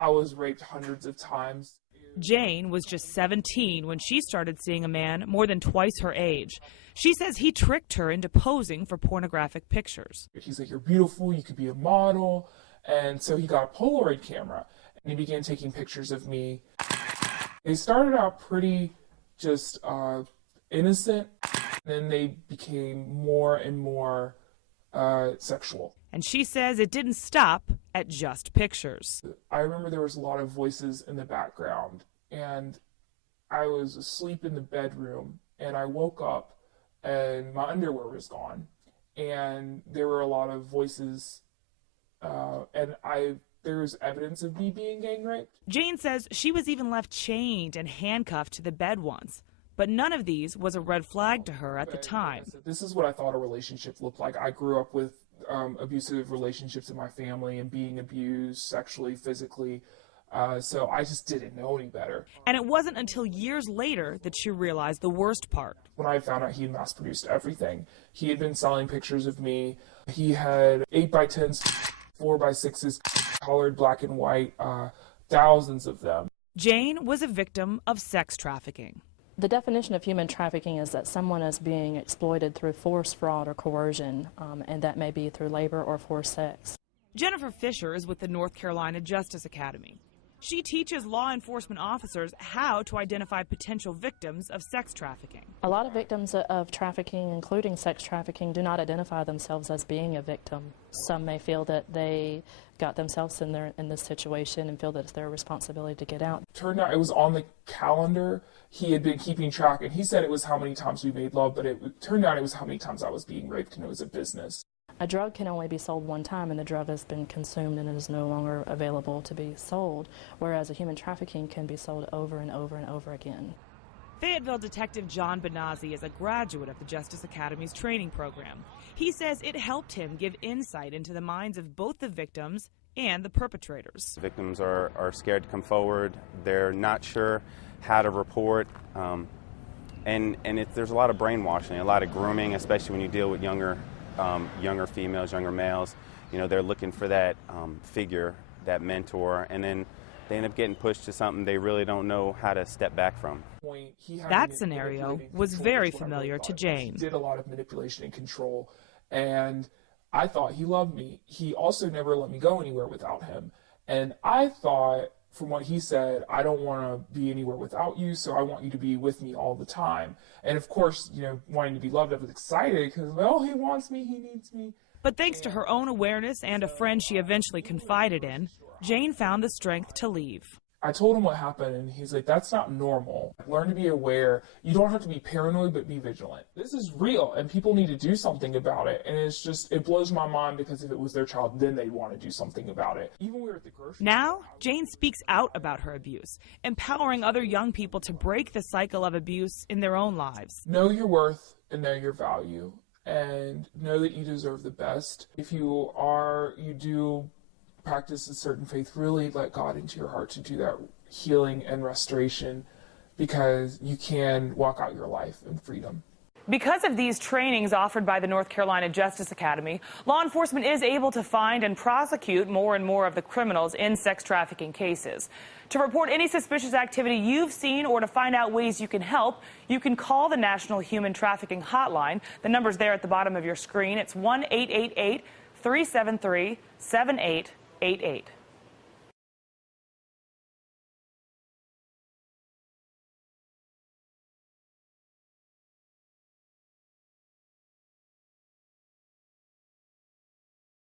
I was raped hundreds of times. Jane was just 17 when she started seeing a man more than twice her age. She says he tricked her into posing for pornographic pictures. He's like, you're beautiful, you could be a model. And so he got a Polaroid camera and he began taking pictures of me. They started out pretty just innocent. Then they became more and more sexual. And she says it didn't stop at just pictures. I remember there was a lot of voices in the background, and I was asleep in the bedroom, and I woke up, and my underwear was gone, and there were a lot of voices, and there was evidence of me being gang raped. Jane says she was even left chained and handcuffed to the bed once. But none of these was a red flag to her at the time. This is what I thought a relationship looked like. I grew up with abusive relationships in my family and being abused sexually, physically. So I just didn't know any better. And it wasn't until years later that she realized the worst part. When I found out he had mass-produced everything, he had been selling pictures of me. He had 8x10s, 4x6s, colored black and white, thousands of them. Jane was a victim of sex trafficking. The definition of human trafficking is that someone is being exploited through force, fraud, or coercion, and that may be through labor or forced sex. Jennifer Fisher is with the North Carolina Justice Academy. She teaches law enforcement officers how to identify potential victims of sex trafficking. A lot of victims of trafficking, including sex trafficking, do not identify themselves as being a victim. Some may feel that they got themselves in this situation and feel that it's their responsibility to get out. Turned out it was on the calendar. He had been keeping track, and he said it was how many times we made love, but it turned out it was how many times I was being raped, and it was a business. A drug can only be sold one time, and the drug has been consumed and is no longer available to be sold, whereas a human trafficking can be sold over and over and over again. Fayetteville Detective John Benazzi is a graduate of the Justice Academy's training program. He says it helped him give insight into the minds of both the victims and the perpetrators. Victims are scared to come forward. They're not sure how to report. And there's a lot of brainwashing, a lot of grooming, especially when you deal with younger females, younger males. You know, they're looking for that figure, that mentor, and then they end up getting pushed to something they really don't know how to step back from. That scenario was very familiar to Jane. He did a lot of manipulation and control, and I thought he loved me. He also never let me go anywhere without him. And I thought, from what he said, I don't want to be anywhere without you, so I want you to be with me all the time. And of course, you know, wanting to be loved, I was excited because, well, he wants me, he needs me. But thanks to her own awareness and a friend she eventually confided in, Jane found the strength to leave. I told him what happened, and he's like, that's not normal. Learn to be aware. You don't have to be paranoid, but be vigilant. This is real, and people need to do something about it. And it's just, it blows my mind because if it was their child, then they'd want to do something about it. Even when we were at the grocery store. Now, Jane speaks out about her abuse, empowering other young people to break the cycle of abuse in their own lives. Know your worth and know your value, and know that you deserve the best. If you do practice a certain faith, really let God into your heart to do that healing and restoration, because you can walk out your life in freedom. Because of these trainings offered by the North Carolina Justice Academy, law enforcement is able to find and prosecute more and more of the criminals in sex trafficking cases. To report any suspicious activity you've seen or to find out ways you can help, you can call the National Human Trafficking Hotline. The number's there at the bottom of your screen. It's 1-888-373-7888.